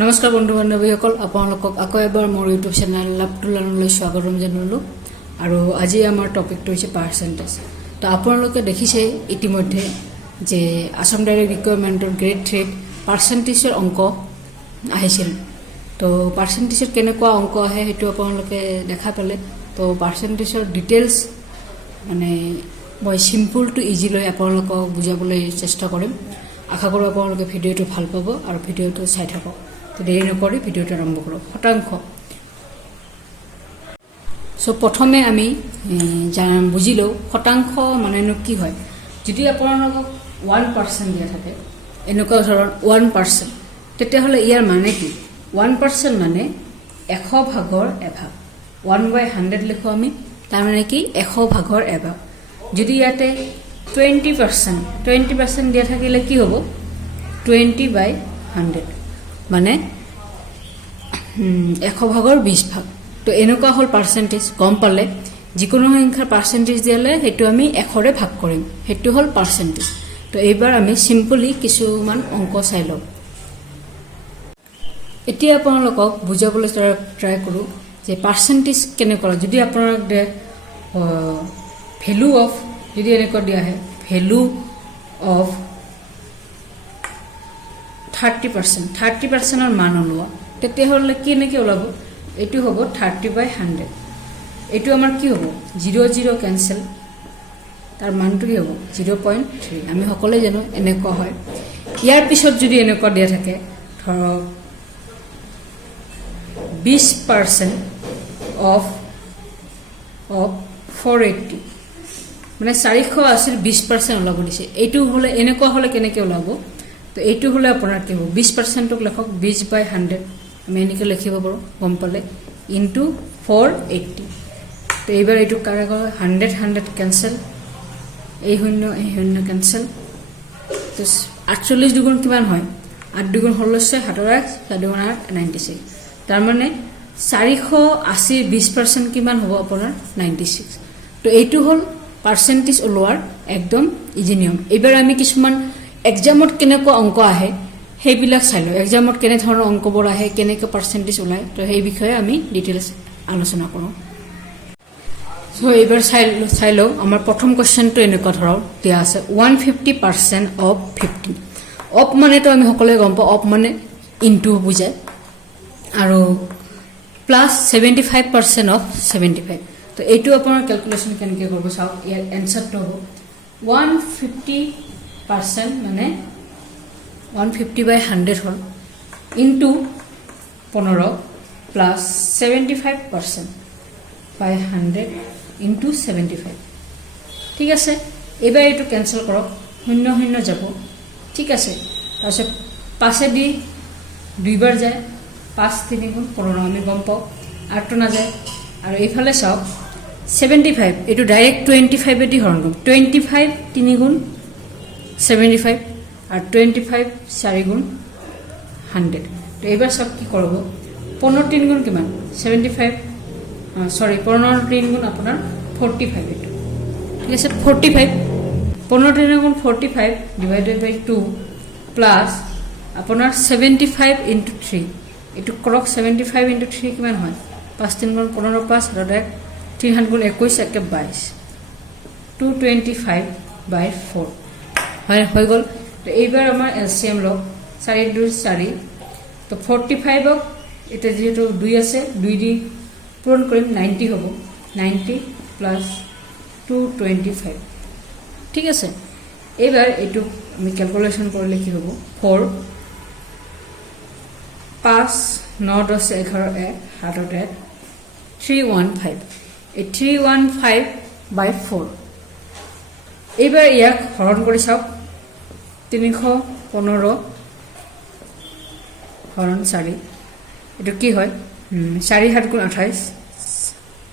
নমস্কাৰ বন্ধু বান্ধৱীসকল, আপোনালোকক আকৌ এবাৰ মোৰ ইউটিউব চেনেল লাভ টু লাৰ্ণলৈ স্বাগতম জনালোঁ। আৰু আজি আমাৰ টপিকটো হৈছে পাৰ্চেণ্টেজ। তো আপোনালোকে দেখিছে ইতিমধ্যে যে আসাম ডাইৰেক্ট ৰিকুৱাৰমেণ্টৰ গ্ৰেড 3 পাৰ্চেণ্টেজৰ অংক আহিছিল। তো পাৰ্চেণ্টেজৰ কেনেকুৱা অংক আহে সেইটো আপোনালোকে দেখা পালে। তো পাৰ্চেণ্টেজৰ ডিটেইলছ মানে মই চিম্পল টু ইজি লৈ আপোনালোকক বুজাবলৈ চেষ্টা কৰিম। আশা কৰোঁ আপোনালোকে ভিডিঅ'টো ভাল পাব আৰু ভিডিঅ'টো চাই থাকক। তো দেৰি নকৰি ভিডিঅ'টো আৰম্ভ কৰোঁ। শতাংশ। চ' প্ৰথমে আমি বুজি লওঁ শতাংশ মানেনো কি হয়। যদি আপোনালোকক 1% দিয়া থাকে, এনেকুৱা ধৰণৰ 1%, তেতিয়াহ'লে ইয়াৰ মানে কি? 1% মানে 100 ভাগৰ এভাগ। 1/100 লিখোঁ আমি, তাৰমানে কি 100 ভাগৰ এভাগ। যদি ইয়াতে 20% দিয়া থাকিলে কি হ'ব? 20/100 মানে 100 ভাগৰ 20 ভাগ। তো এনেকুৱা হ'ল পাৰ্চেণ্টেজ। গম পালে যিকোনো সংখ্যাৰ পাৰ্চেণ্টেজ দিলে সেইটো আমি 100ৰে ভাগ কৰিম, সেইটো হ'ল পাৰ্চেণ্টেজ। তো এইবাৰ আমি চিম্পলি কিছুমান অংক চাই লওঁ। এতিয়া আপোনালোকক বুজাবলৈ ট্ৰাই কৰোঁ যে পাৰ্চেণ্টেজ কেনেকুৱা। যদি আপোনালোক ভেলু অফ যদি এনেকুৱা দিয়া আহে ভেলু অফ 30%ৰ মান ওলোৱা, তেতিয়াহ'লে কেনেকৈ ওলাব? এইটো হ'ব 30/100। এইটো আমাৰ কি হ'ব? 0 কেঞ্চেল, তাৰ মানটো কি হ'ব? 0.3। আমি সকলোৱে জানো এনেকুৱা হয়। ইয়াৰ পিছত যদি এনেকুৱা দিয়া থাকে ধৰক 20% অফ 480, মানে 400 আছিল 20% ওলাব দিছে। এইটো হ'লে এনেকুৱা হ'লে কেনেকৈ ওলাব? তো এইটো হ'লে আপোনাৰ কি হ'ব? 20%ক লিখক 20/100, আমি এনেকৈ লিখিব পাৰোঁ। গম পালে ইনটু 480। তো এইবাৰ এইটো কাৰেক্ট হয়। 100 কেঞ্চেল, এই শূন্য কেঞ্চেল। তো 48 দুগুণ কিমান হয়? 8 দুগুণ 16, 7 1, 4 দুগুণ 8, 96। তাৰমানে 480 20% কিমান হ'ব আপোনাৰ? 96। তো এইটো হ'ল পাৰ্চেণ্টেজ ওলোৱাৰ একদম ইজি নিয়ম। এইবাৰ আমি কিছুমান এক্সামত কেনেকুৱা অংক আহে সেইবিলাক চাই লওঁ। এক্সামত কেনেধৰণৰ অংকবোৰ আহে, কেনেকৈ পাৰ্চেণ্টেজ ওলায়, তো সেই বিষয়ে আমি ডিটেইলছ আলোচনা কৰোঁ। চ' এইবাৰ চাই লওঁ। আমাৰ প্ৰথম কুৱেশ্যনটো এনেকুৱা ধৰক দিয়া আছে 150% অফ 15। অফ মানেতো আমি সকলোৱে গম পাওঁ, অফ মানে ইনটু বুজায়, আৰু প্লাছ 75% অফ 75। তো এইটো আপোনাৰ কেলকুলেশ্যন কেনেকৈ কৰিব চাওক। ইয়াৰ এনচাৰটো হ'ব 150% মানে 150/100 হ'ল ইনটু 15 প্লাছ 75%/100 ইনটু 75। ঠিক আছে। এইবাৰ এইটো কেঞ্চেল কৰক, 0 যাব। ঠিক আছে। তাৰপিছত 5 দি 2বাৰ যায়, 5 3 গুণ 15, আমি গম পাওঁ। 8টো নাযায়। আৰু এইফালে চাওক 75, এইটো ডাইৰেক্ট 25 দি হৰণ কৰিম। 25 3 গুণ 75 আৰু 25 4 গুণ 100। তো এইবাৰ চাওক কি কৰিব। 15 3 গুণ কিমান? 75, 15 3 গুণ আপোনাৰ 45। এইটো ঠিক আছে। 45 15 3 গুণ 45 ডিভাইডেড বাই 2 প্লাছ আপোনাৰ 75 ইনটু 3। এইটো কৰক 75 ইনটু 3 কিমান হয়? 5 3 গুণ 15, 5 আৰু 1 3 7 গুণ 21, 1 22, 225/4 হয়, হৈ গ'ল। তো এইবাৰ আমাৰ এলচিএম লওক। 4 2 4। তো 45ক এতিয়া যিহেতু 2 আছে, 2 দি পূৰণ কৰিম, 90 হ'ব। 90 প্লাছ 225। ঠিক আছে। এইবাৰ এইটো আমি কেলকুলেশ্যন কৰিলে কি হ'ব? 4 5 9 10 11 1 7 1 315। এই 315/4। এইবাৰ ইয়াক হৰণ কৰি চাওক। 315 হৰণ 4, এইটো কি হয়? 4 7 গুণ 28,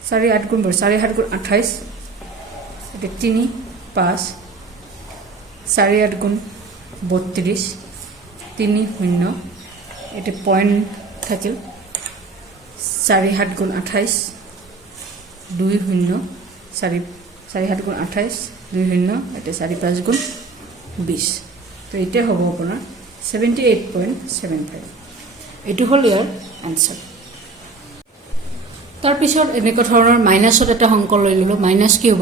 4 8 গুণ 4 7 গুণ 28, এইটো 3 5, 4 8 গুণ 32, 3 0, এইটো পইণ্ট থাকিল। 4 7 গুণ 28, 2 0, 4 7 গুণ 28, 2 0, এটা 4 5 গুণ 20। তো এতিয়া হ'ব আপোনাৰ 78.75। এইটো হ'ল ইয়াৰ এনচাৰ তাৰপিছত এনেকুৱা ধৰণৰ মাইনাছত এটা অংক লৈ ল'লোঁ মাইনাছ কি হ'ব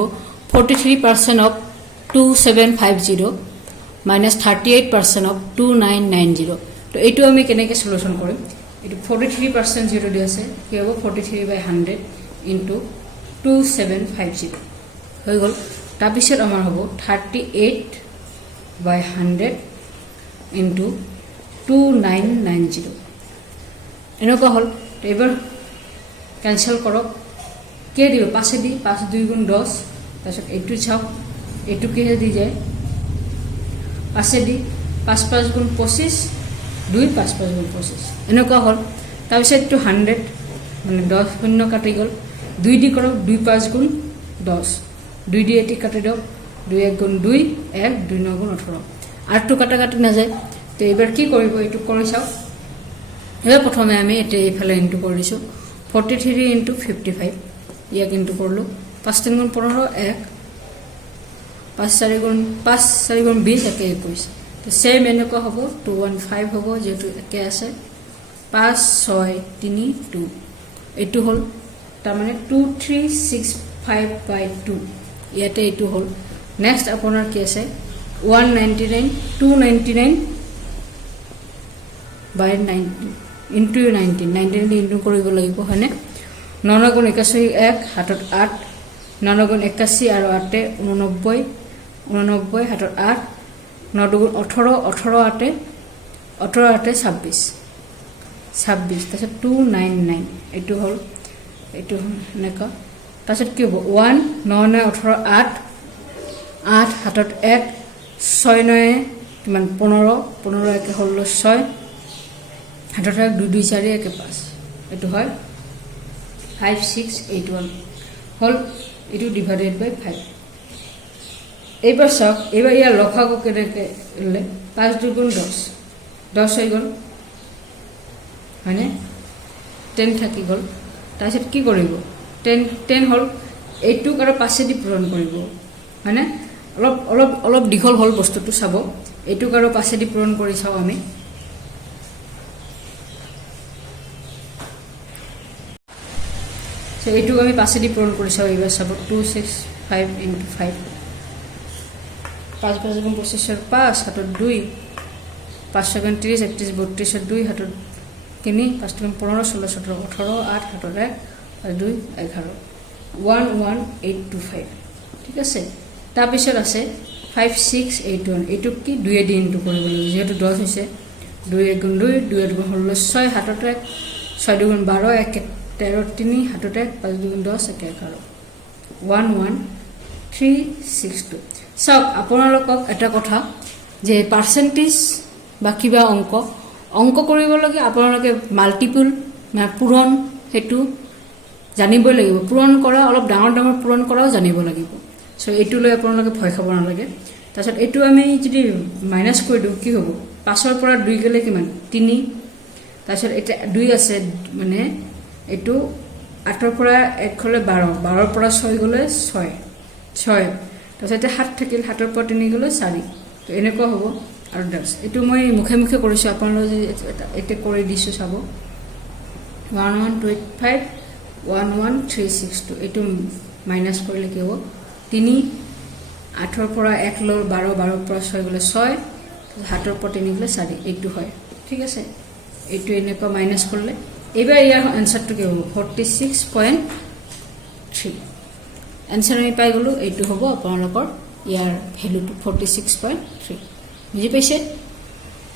43% অফ 2750 মাইনাছ 38% অফ 2990 তো এইটো আমি কেনেকৈ সলিউশন কৰিম এইটো 43% জিৰ' দি আছে কি হ'ব 43/100 ইনটু 2750 হৈ গ'ল তাৰপিছত আমাৰ হ'ব 38/100 ইনটু 2990 এনেকুৱা হ'ল এবাৰ कैंसल करक के दी पाँचे दी 5 2 गुण 10 तक यू चाक यू के दी जाए पाँचे दी 5 5 गुण 25 2 5 5 गुण 25 एनेकुवा हल तार 100 माने 10 शून्य काटि गल 2 दी करक 2 5 गुण 10 2 दी एटी काटि दियक 2 1 गुण 2 1 2 9 गुण 18 आठ तो काटा काटि ना जाए तो एबार की करिब एटु करि चाও एबार प्रथमे आमी एटे एफाले इनटु करि दिसु 43 into 55 ইয়াক ইনটু করলো 5 3 গুণ 15 1 5 4 গুণ 20 একে 21 তো সেম এনেকুৱা হ'ব 215 হ'ব যেটো একে আছে 5 6 3 2 এটো হল তাৰ মানে 2365/2 ইয়াতে এটো হল নেক্সট আপোনাৰ কি আছে 199 299/90 into 19 into কৰিব লাগিব হয়নে 9 গুণ 81 1 হাতত 8 9 গুণ 81 আৰু 8 89 89 হাতত 8 9 গুণ 18 18 8 18 8 26 26 তাৰপিছত 299 এইটো হ'ল এইটো নেকা তাৰপিছত কি হ'ব 1 9 9 18 8 8 হাতত 1 6 9 কিমান 15 15 একে হ'ল 6 হাতত 2 2 4 1 5 এটো হয় 5681 হল এটো ডিভাইডেড বাই 5 এইবাৰ সক এইবাৰ ইয়াৰ লসাগু কেনেকে লে 5 2 গুণ 10 10 হৈ গল হয়নে 10 থাকি গল তাৰপিছত কি কৰিব 10 হল এইটো আৰু 5 দি পূৰণ কৰিব হয়নে অলপ অলপ অলপ দীঘল হল বস্তুটো চাব এইটো আৰু 5 দি পূৰণ কৰি চাও আমি So, এইটো আমি 5 দি পূৰণ কৰি চাও এবাৰ চাব 265 into 5 5 5 গুণ 25 5 হাতত 2 5 7 30 31 32 2 হাতত 3 5 গুণ 15 16 17 18 8 হাতত 1 2 11 11825 ঠিক আছে তাৰ পিছত আছে 5681 এইটো কি 2 দি ইনটু কৰিব লাগিব যেহেতু 10 হৈছে 2 গুণ 2 2 গুণ হল 6 হাতত 1 6 গুণ 12 1 13 3 হাততে 5 গুণ 10 একে 11 11362 সব আপোনালোকক এটা কথা যে পার্সেন্টেজ বা কিবা অঙ্ক কৰিব লাগে আপোনালোকে মাল্টিপল মানে পূৰণ হেতু জানিব লাগিব পূৰণ কৰা অলপ ডাঙৰ ডাঙৰ পূৰণ কৰাও জানিব লাগিব সো এটু লৈ আপোনালোকে ভয় খাব নালাগে তাৰছত এটু আমি যদি মাইনাস কৰি দিও কি হ'ব 5 ৰ পৰা 2 গলে কিমান 3 তাৰছত এটা 2 আছে মানে এটু 8 ৰ পৰা 1 গলে 12 12 ৰ পৰা 6 গলে 6 6 তাৰছত 7 থাকিল 7 ৰ পৰা 3 গলে 4 তো এনেকুৱা হ'ব আৰু 10 এটু মই মুখে মুখে কৰিছো আপোনালোকে এতে কৰি দিছো চাব 11285 11362 এটু মাইনাস কৰিলে কি হ'ব 3 8 ৰ পৰা 1 লৰ 12 12 ৰ পৰা 6 গলে 6 7 ৰ পৰা 3 গলে 4 এইটো হয় ঠিক আছে এইটো এনেকুৱা মাইনাস কৰিলে এবাৰ ইয়াৰ আনসাৰটো কি হ'ব 46.3 আনসাৰ আমি পাই গলো এইটো হ'ব আপোনালোকৰ ইয়াৰ ভ্যালুটো 46.3 বুজি পাইছে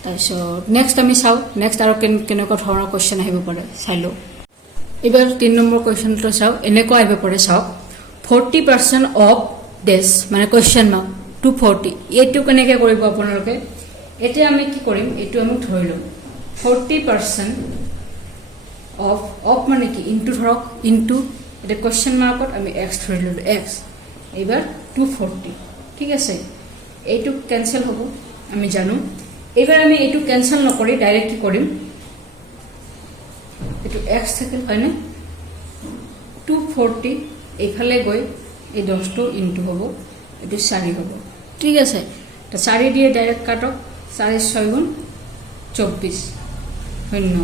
তাৰপিছত নেক্সট আমি চাও নেক্সট আৰু কেনেকুৱা ধৰণৰ কোৱেশ্চন আহিব পাৰে চাইলো এবাৰ 3 নম্বৰ কোৱেশ্চনটো চাও এনেকুৱা আহিব পাৰে চাও 40% অফ ডেস মানে কোৱেশ্চন মাৰ্ক 240 এইটো কেনেকৈ কৰিব আপোনালোকে এতিয়া আমি কি কৰিম এইটো আমি ধৰি লম 40% of মানে কি ইনটু ধৰক ইনটু এটা কোৱেশ্চন মাৰ্কত আমি x ধৰি ললো x এবাৰ 240 ঠিক আছে এইটো ক্যান্সেল হ'ব আমি জানো এবাৰ আমি এইটো ক্যান্সেল নকৰি ডাইৰেক্ট কি কৰিম এইটো x থাকিল হয় না 240 এইফালে গৈ এই 10 টো ইনটু হ'ব এইটো 4 হ'ব ঠিক আছে তো 4 দিয়ে ডাইৰেক্ট কাটক 4 6 গুণ 24 শূন্য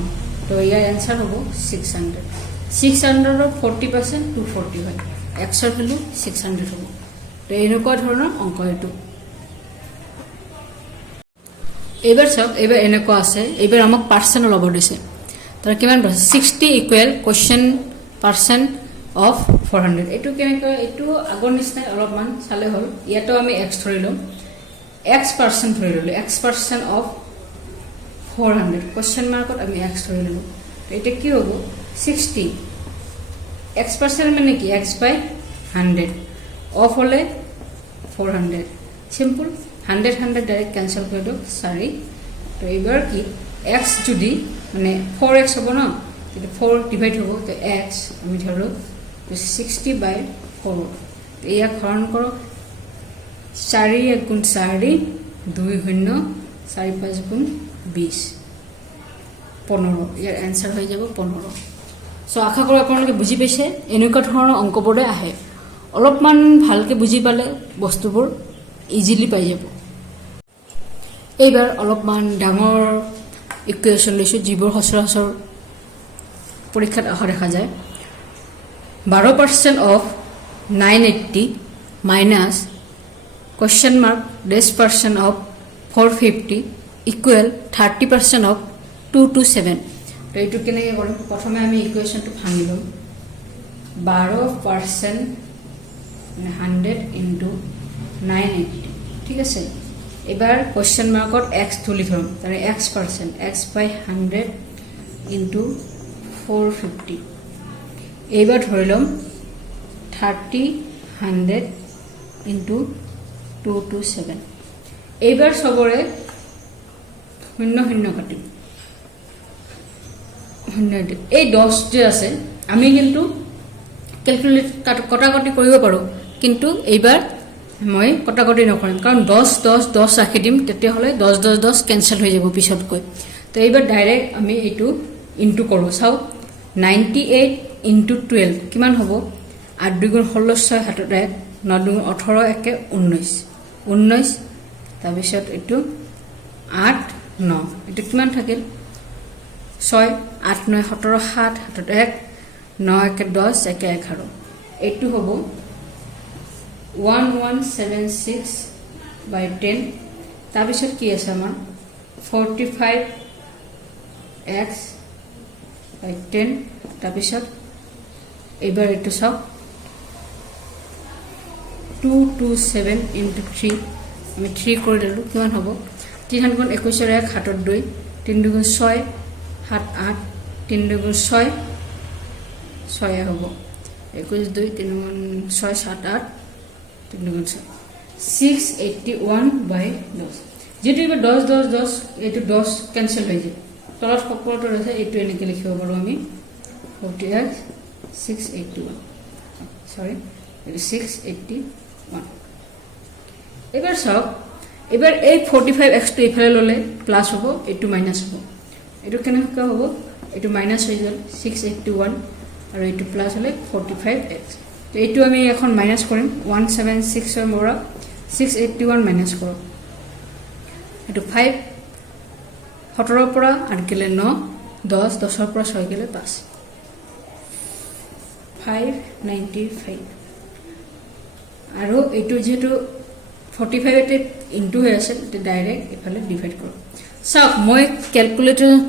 তো ইয়াৰ এনসাৰ হ'ব 600 600 40% 240 হয় xৰ ভ্যালু 600 হ'ব তো এনেকুৱা ধৰণৰ অংক এটো এবাৰ চাওক এবাৰ এনেকুৱা আছে এবাৰ আমাক পাৰ্সেন্ট ল'ব দিছে তাৰ কিমান পাইছে 60 ইকুৱেল কোৱেশ্চন পাৰ্সেন্ট অফ 400 এটো কেনেকৈ এটো আগৰ নিচিনা অলপমান চালে হ'ল ইয়াতো আমি x ধৰিলো x% ধৰি ললো x% অফ 400 কোৱেশ্চন মাৰ্কত আমি x ধৰি ললো তো এটা কি হ'ব 60 x% মানে কি x by 100 অফ হলে 400 সিম্পল 100 100 ডাইরেক্ট ক্যান্সেল করে দাও 4 তো এবার কি x যদি মানে 4x হবে না তো 4 ডিভাইড হবে তো x আমি ধরো 60 by 4 তো ইয়া হরণ করো 4 1 গুণ 4 2 শূন্য 4 5 গুণ 20 15 ইয়াৰ आंसर হৈ যাব 15 সো আশা কৰো আপোনালোকে বুজি পাইছে এনেকুৱা ধৰণৰ অংকবোৰে আহে অলপমান ভালকে বুজি পালে বস্তুবোৰ ইজিলি পাই যাব এইবাৰ অলপমান ডাঙৰ ইকুৱেশ্যন লৈছো যিবোৰ সচৰাচৰ পৰীক্ষাত অহা দেখা যায় 12% of 980 minus question mark -% of 450 equal 30% of 227 তো এইটো কেনে কৰিম প্ৰথমে আমি ইকুৱেশ্যনটো ভাঙি লম 12% 100 into 980 ঠিক আছে এবাৰ question markত x তুলি ধৰম তাৰে x% x by 100 into 450 এইবাৰ ধৰিলম 30 100 into 227 এইবাৰ সবৰে শূন্য শূন্য কাটিম এই 10 যে আছে আমি কিন্তু ক্যালকুলেট কটাকটি কৰিব পাৰো কিন্তু এইবাৰ মই কটাকটি নকৰিম কাৰণ 10 10 10 ৰাখি দিম তেতিয়া হলে 10 10 10 ক্যান্সেল হৈ যাব পিছতকৈ তো এইবাৰ ডাইৰেক্ট আমি এটো ইনটু কৰো চাও 98 into 12 কিমান হ'ব 8 2 গুণ 16 6 হাতত 1 9 2 18 একে 19 19 তাৰপিছত এটো 8 9 এটো কিমান থাকিল 6 8 9 17 7 হাতত 1 9 একে 10 একে 11 এটো হ'ব 1176 by 10 তাৰপিছত কি আছে আমাৰ 45x by 10 তাৰপিছত এইবাৰ এটো সব 227 into 3 আমি 3 কৰি দিলো কিমান হ'ব 3 গুণ 21 1 হাতত 2 3 গুণ 6 7 8 3 গুণ 6 6 হ'ব 21 2 3 গুণ 6 7 8 3 গুণ 6 681 by 10 যেটো 10 10 10 এটো 10 ক্যান্সেল হৈ যায় তলত সকলোটো আছে এটো এনেকৈ লিখিব পাৰো আমি 40x 681 সৰি 681 এবাৰ সব এবাৰ এই 45x টো ইফালে ললে প্লাস হ'ব এটো মাইনাস হ'ব এটো কেনেকৈ হ'ব এটো মাইনাস হৈ গল 681 আৰু এটো প্লাস হলে 45x তো এটো আমি এখন মাইনাস কৰিম 176 এৰ মোৰা 681 মাইনাস কৰক এটো 5 17 পৰা আৰ গেলে 9 10 10 পৰা 6 গেলে 5 595 আৰু এটো যেটো 45 এতে ইনটু হৈ আছে তে ডাইৰেক্ট ইফালে ডিভাইড কৰক সব মই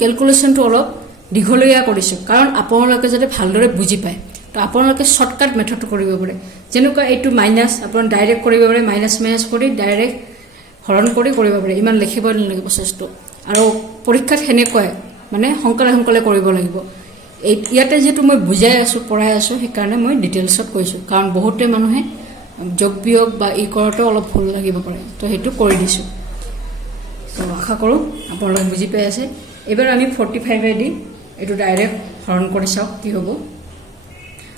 ক্যালকুলেশনটো অলপ দীঘলীয়া কৰিছো কাৰণ আপোনালোকে যদি ভালদৰে বুজি পায় তো আপোনালোকে শৰ্টকাট মেথডটো কৰিব পাৰে যেনেকৈ এটো মাইনাস আপোন ডাইৰেক্ট কৰিব পাৰে মাইনাস মাইনাস কৰি ডাইৰেক্ট হৰণ কৰি কৰিব পাৰে ইমান লিখিব নালাগে প্ৰচেছটো আৰু পৰীক্ষাত হেনেকৈ মানে সংকলে কৰিব লাগিব এই ইয়াতে যেটো মই বুজাই আছো পঢ়াই আছো সেই কাৰণে মই ডিটেইলছত কৈছো কাৰণ বহুতে মানুহে যোগ বিয়োগ বা ই কৰতে অলপ ভুল লাগিব পাৰে তো হেতু কৰি দিছো তো আশা কৰো আপোনালোকে বুজি পাই আছে এবাৰ আমি 45 এ দি এটো ডাইৰেক্ট হৰণ কৰি চাওক কি হ'ব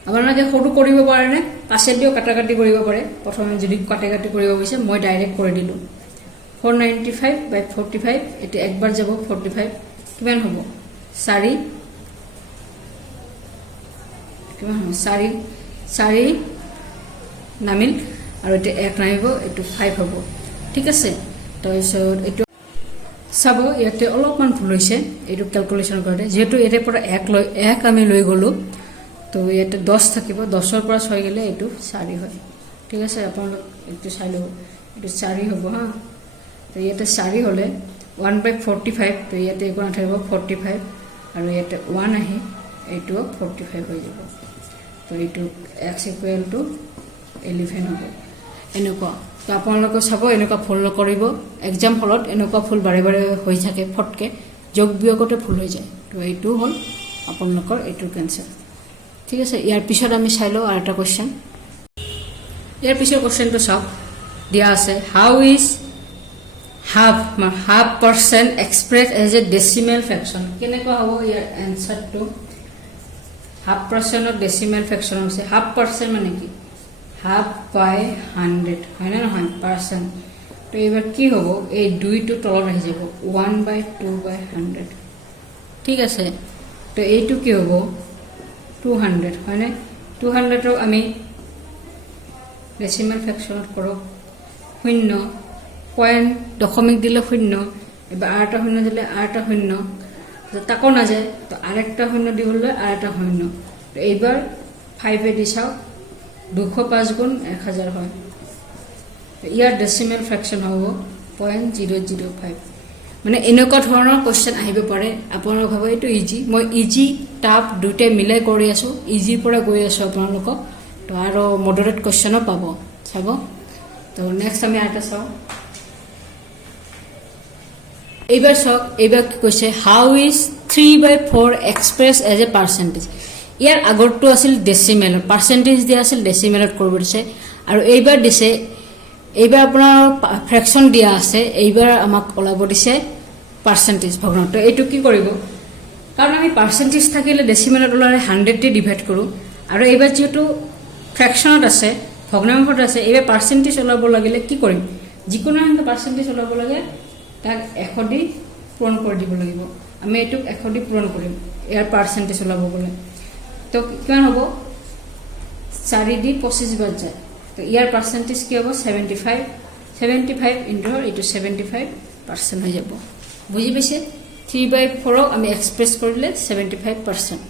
আপোনালোকে সৰু কৰিব পাৰে নে পাছে দিও কাটাকাটি কৰিব পাৰে প্ৰথমে যদি কাটাকাটি কৰিব হৈছে মই ডাইৰেক্ট কৰি দিলো 495 by 45 এতে একবাৰ যাব 45 কিমান হ'ব 4 কিমান হ'ব 4 নামিল আৰু এতে এক নামিব এটো 5 হ'ব ঠিক আছে তো এটো চাব ইয়াতে অলপমান ভুল হৈছে এইটো ক্যালকুলেশন কৰোঁতে যেহেতু এৰে পৰা 1 আমি লৈ গলো তো ইয়াতে 10 থাকিব 10 পৰা 6 গলে এইটো 4 হয় ঠিক আছে আপোনালোক এইটো চাই লব এইটো 4 হ'ব হা তো ইয়াতে 4 হলে 1/45 তো ইয়াতে কোন থাকিব 45 আৰু ইয়াতে 1 আহি এইটো 45 হৈ যাব তো এইটো x = 11 হ'ব এনেকুৱা তো আপোনালোকে চাব এনেকুৱা ভুল নকৰিব এক্সাম হলত এনেকুৱা ভুল বাৰে বাৰে হৈ থাকে ফটকে যোগ বিয়োগতে ভুল হৈ যায় তো এইটো হল আপোনালোকৰ এইটো ক্যান্সেল ঠিক আছে ইয়াৰ পিছত আমি চাই লও আৰু এটা কোশ্চেন ইয়াৰ পিছৰ কোশ্চেনটো চাওক দিয়া আছে how is half percent expressed as a decimal fraction কেনেকুৱা হ'ব ইয়াৰ আনসাৰটো half percent of decimal fraction আছে half percent মানে কি half by 100 হয় না নহয় পার্সেন্ট তো এবার কি হবো এই 2 টো তলত আহি যাব 1/2/100 ঠিক আছে তো এইটো কি হবো 200 হয় না 200 ক আমি ডেসিমাল ফ্র্যাকশনত করো শূন্য পয়েন্ট দশমিক দিলে শূন্য এবার আরেকটা শূন্য দিলে আরেকটা শূন্য তাকো না যায় তো আরেকটা শূন্য দিলে আরেকটা শূন্য তো এইবার 5 এ দি চাও 205 গুণ 1000 হয় ইয়াৰ ডেসিমেল ফ্ৰ্যাকশন হ'ব 0.005 মানে এনেকুৱা ধৰণৰ কোশ্চেন আহিব পাৰে আপোনালোক ভাবে এইটো ইজি মই ইজি টাফ দুটা মিলাই কৰি আছো ইজি পৰা গৈ আছো আপোনালোক তো আৰু মডাৰেট কোশ্চেনও পাব চাব তো নেক্সট আমি আটা চাও এইবাৰ চাওক এইবাৰ কি কৈছে হাউ is 3/4 express as a percentage ইয়াৰ আগৰটো আছিল ডেসিমেল পাৰ্সেন্টেজ দিয়া আছিল ডেসিমেলত কৰিব দিছে আৰু এইবাৰ দিছে এইবাৰ আপোনাৰ ফ্ৰ্যাকশন দিয়া আছে এইবাৰ আমাক ওলাব দিছে পাৰ্সেন্টেজ ভগ্নাংশ তো এইটো কি কৰিব কাৰণ আমি পাৰ্সেন্টেজ থাকিলে ডেসিমেলত ওলালে 100 তে ডিভাইড কৰো আৰু এইবাৰ যেটো ফ্ৰ্যাকশনত আছে ভগ্নাংশত আছে এইবাৰ পাৰ্সেন্টেজ ওলাব লাগিলে কি কৰিম যিকোনো একটা পাৰ্সেন্টেজ ওলাব লাগে তাক 100 দি পূৰণ কৰি দিব লাগিব আমি এটুক 100 দি পূৰণ কৰিম ইয়াৰ পাৰ্সেন্টেজ ওলাব গলে তো কিমান হ'ব 4 দি 25 বাৰ যায় তো ইয়াৰ পার্সেন্টেজ কি হ'ব 75 ইনটু ইটো 75% হৈ যাব বুজি পাইছে 3/4 আমি এক্সপ্ৰেস কৰিলে 75%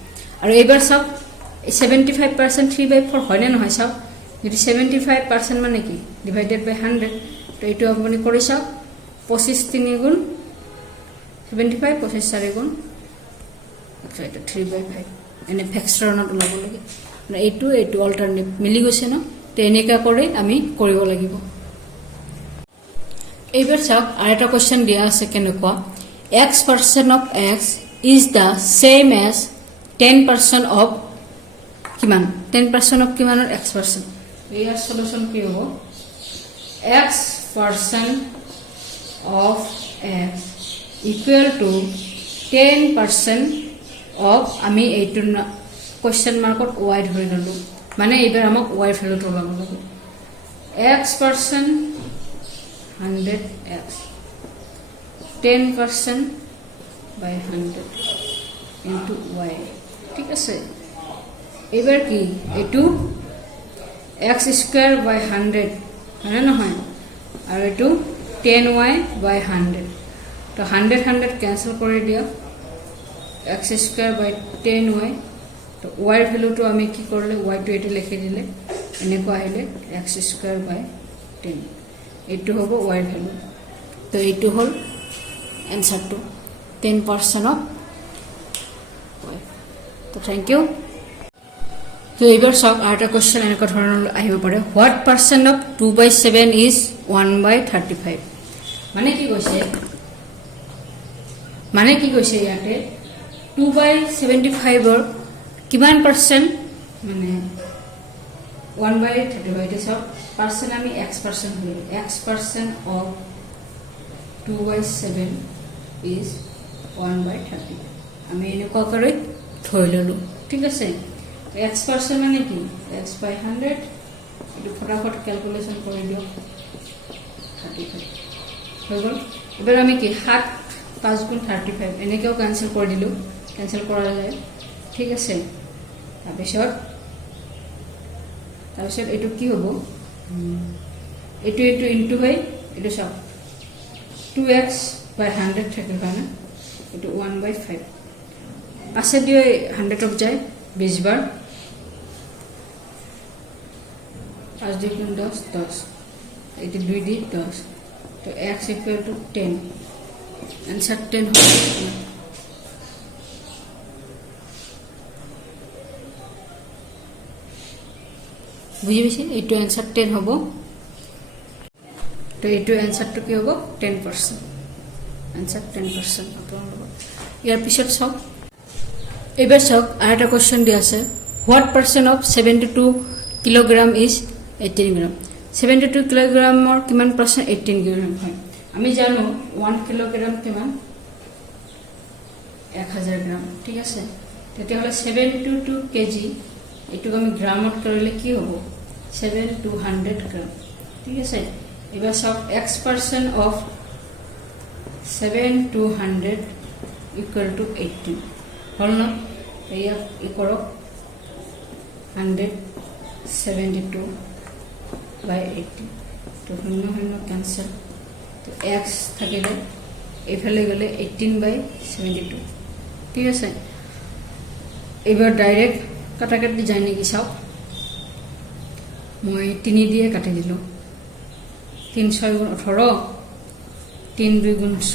আৰু এইবাৰ চাওক 75% 3/4 হয় না নহয় চাওক যদি 75% মানে কি ডিভাইডেড বাই 100 তো এইটো আপুনি কৰি চাওক 25 3 গুণ 75 25 4 গুণ আচ্ছা এটা 3/5 এনে ফ্যাকশনত ওলাব লাগে মানে এইটো অল্টারনেট মিলি গৈছে ন তো এনেকা কৰি আমি কৰিব লাগিব এইবাৰ চাওক আৰু এটা কোশ্চেন দিয়া আছে কেনেকুৱা x% of x is the same as 10% of কিমান 10% of কিমানৰ x%. ইয়াৰ সলিউশন কি হ'ব x% of x equal to 10% of আমি এইটো কোশ্চেন মার্কত y ধৰি ললো মানে এইবাৰ আমাক y ভ্যালুটো ওলাব লাগে x% 100x 10% by 100 into y ঠিক আছে এবাৰ কি এটো x square by 100 হয় না হয় আৰু এটো 10y by 100 তো 100 ক্যান্সেল কৰি দিও x square by 10y তো y ভ্যালুটো আমি কি করলে y টো এটি লিখি দিলে এনেকুৱা আহিলে x square by 10 এটো হ'ব y ভ্যালু তো এটো হল आंसर टू 10% of y तो थैंक यू तो এইবাৰ সব আটা কোশ্চেন এনেকুৱা ধৰণৰ আহিব পাৰে হোৱাট পার্সেন্ট অফ 2/7 ইজ 1/35 মানে কি কৈছে ইয়াতে 2/75 ৰ কিমান পার্সেন্ট মানে 1/35 এটা সব পার্সেন্ট আমি x% হলো x% of 2/7 is 1/30 আমি এনেকুৱা কৰি থৈ ললো ঠিক আছে x% মানে কি x by 100 এটো ফটাফট ক্যালকুলেশন কৰি দিও 35 হৈ গল এবাৰ আমি কি 7 5 গুণ 35 এনেকেও ক্যান্সেল কৰি দিলো ক্যান্সেল কৰা যায় ঠিক আছে তাৰপিছত এটো কি হ'ব এটো ইনটু হয় এটো সব 2x বাই 100 থাকিল কাৰণে এইটো 1/5 আছে দিয়ে 100 যায় 20 বাৰ 5 2 গুণ 10 10 এইটো 2 দি 10 তো x equal to 10 आंसर 10 হবে বুঝি পাইছে এইটো आंसर 10 হ'ব তো এইটো आंसरটো কি হ'ব 10% आंसर 10% আপোনালোকৰ ইয়াৰ পিছত সব এবাৰ সব আৰু এটা কোশ্চেন দি আছে what percent of 72 kilogram is 18 গ্ৰাম 72 কিলোগ্ৰামৰ কিমান পাৰ্সেন্ট 18 গ্ৰাম হয় আমি জানো 1 কিলোগ্ৰাম কিমান 1000 গ্ৰাম ঠিক আছে তেতিয়াহলে 72 কেজি এটুক আমি গ্ৰামত কৰিলে কি হ'ব 7200 গ্ৰাম ঠিক আছে এবাৰ সব x% of 7200 equal to 18 হল না এয়া ই কৰক 172 by 18 তো শূন্য শূন্য ক্যান্সেল তো x থাকিলে এফালে গলে 18 by 72 ঠিক আছে এবাৰ ডাইরেক্ট কাটাকাটি যায় নেকি চাও মই 3 দিয়ে কাটি দিলো 3 6 গুণ 18 3 2 গুণ 6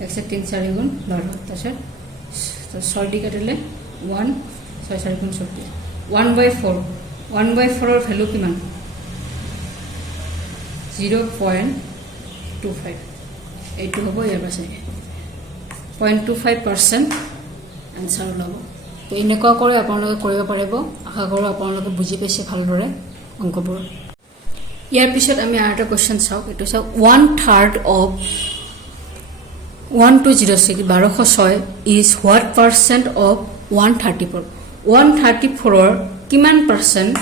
1 3 4 গুণ 12 তাছত তো 6 দি কাটিলে 1 6 4 গুণ 36 1/4 1/4 এর ভ্যালু কিমান 0.25 এইটো হ'ব ইয়াৰ পাছে 0.25% आंसर ওলাব তো এনেকুৱা কৰি আপোনালোকে কৰিব পাৰিব আশা কৰো আপোনালোকে বুজি পাইছে ভালদৰে অংকবোৰ ইয়াৰ পিছত আমি আৰু এটা কোশ্চেন চাও এটো চাও 1/3 of 1206 1206 is what percent of 134 134 ৰ কিমান পাৰ্সেন্ট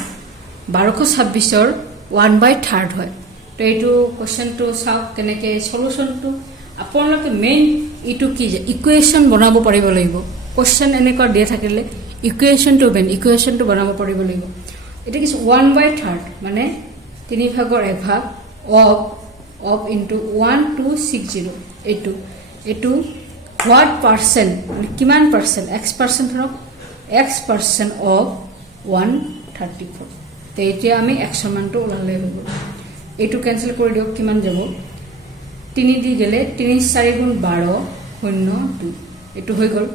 1226 ৰ 1/3 হয় তো এইটো কোশ্চেনটো চাও কেনেকে সলিউশনটো আপোনালোকে মেইন ইটো কি যে ইকুয়েশন বনাব পাৰিব লাগিব কোশ্চেন এনেকুৱা দিয়ে থাকিলে ইকুয়েশনটো বনাব পাৰিব লাগিব এটা কি 1/3 মানে 3 ভাগৰ 1 ভাগ of into 1260 এইটো what percent মানে কিমান পার্সেন্ট x% of 134 তো এতিয়া আমি x এর মানটো ওলালে হ'ব এইটো ক্যান্সেল কৰি দিও কিমান যাব 3 দি গেলে 3 4 গুণ 12 0 2 এইটো হৈ গল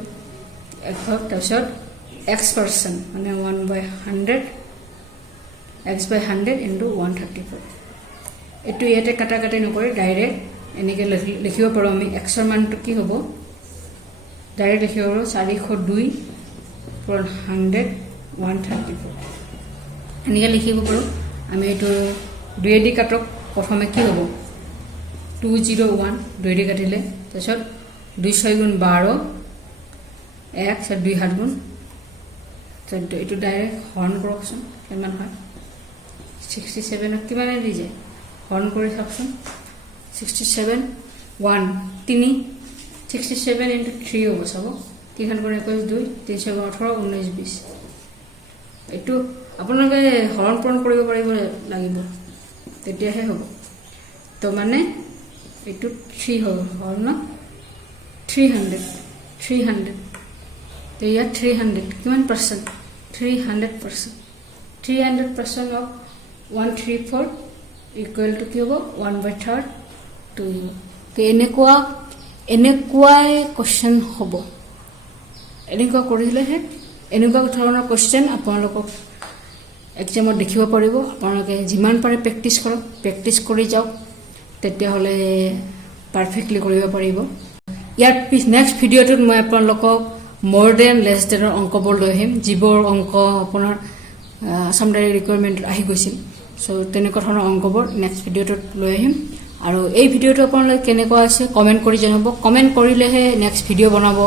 একভাগ তাৰছত x% মানে 1/100 x/100 into 134 এইটো ইয়াতে কাটাকাটি নকৰি ডাইৰেক্ট এনেকে লিখিব পাৰো আমি x এৰ মানটো কি হ'ব ডাইৰেক্ট লিখিব পাৰো 402 * 100 134 এনেকে লিখিব পাৰো আমি এইটো 2 দি কাটক প্ৰথমে কি হ'ব 201 2 দি কাটিলে তাৰছত 2 6 গুণ 12 1 আৰ 2 হাত গুণ 14 এইটো ডাইৰেক্ট হৰণ কৰকচোন কিমান হয় 67 কিমানে দি যায় হৰণ কৰি চাওকচোন 67 1 3 67 into 3 হ'ব চাব কিমান কৰে 21 2 3 18 19 20 এইটো আপোনালোকে হৰণ পূৰণ কৰিব পাৰিব লাগিব তেতিয়াহে হ'ব তো মানে এইটো 3 হ'ব হৰণ 300 তো ইয়া 300 কিমান পার্সেন্ট 300% 300% of 134 equal to কি হ'ব 1/3 2 তো এনেকুৱাই কোশ্চেন হ'ব এনেকুৱা কৰিলেহে এনেকুৱা ধৰণৰ কোশ্চেন আপোনালোকক এক্সামত দেখিব পাৰিব আপোনালোকে যিমান পাৰে প্ৰেক্টিছ কৰি যাওক তেতিয়াহলে পাৰফেক্টলি কৰিব পাৰিব ইয়াৰ নেক্সট ভিডিঅ'টোত মই আপোনালোকক more than less than অংকবোৰ লৈ আহিম যিবোৰ অংক আপোনাৰ আসাম ডাইৰেক্ট ৰিকুৱাৰমেণ্ট আহি গৈছিল সো তেনেকুৱা ধৰণৰ অংকবোৰ নেক্সট ভিডিঅ'টোত লৈ আহিম আৰু এই ভিডিঅ'টো আপোনালোকে কেনেকুৱা আছে কমেন্ট কৰি জনাব কমেন্ট কৰিলেহে নেক্সট ভিডিঅ' বনাব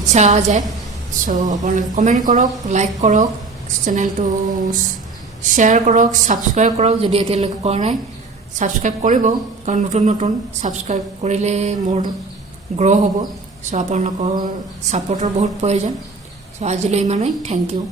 ইচ্ছা যায় সো আপোনালোকে কমেন্ট কৰক লাইক কৰক চেনেলটো শ্বেয়াৰ কৰক সাবস্ক্ৰাইব কৰক যদি এতিয়ালৈকে কৰা নাই সাবস্ক্ৰাইব কৰিব কাৰণ নতুন সাবস্ক্ৰাইব কৰিলে মোৰ গ্ৰো হ'ব সো আপোনালোকৰ সাপোৰ্টৰ বহুত প্ৰয়োজন সো আজিলৈ ইমানেই থ্যাংক ইউ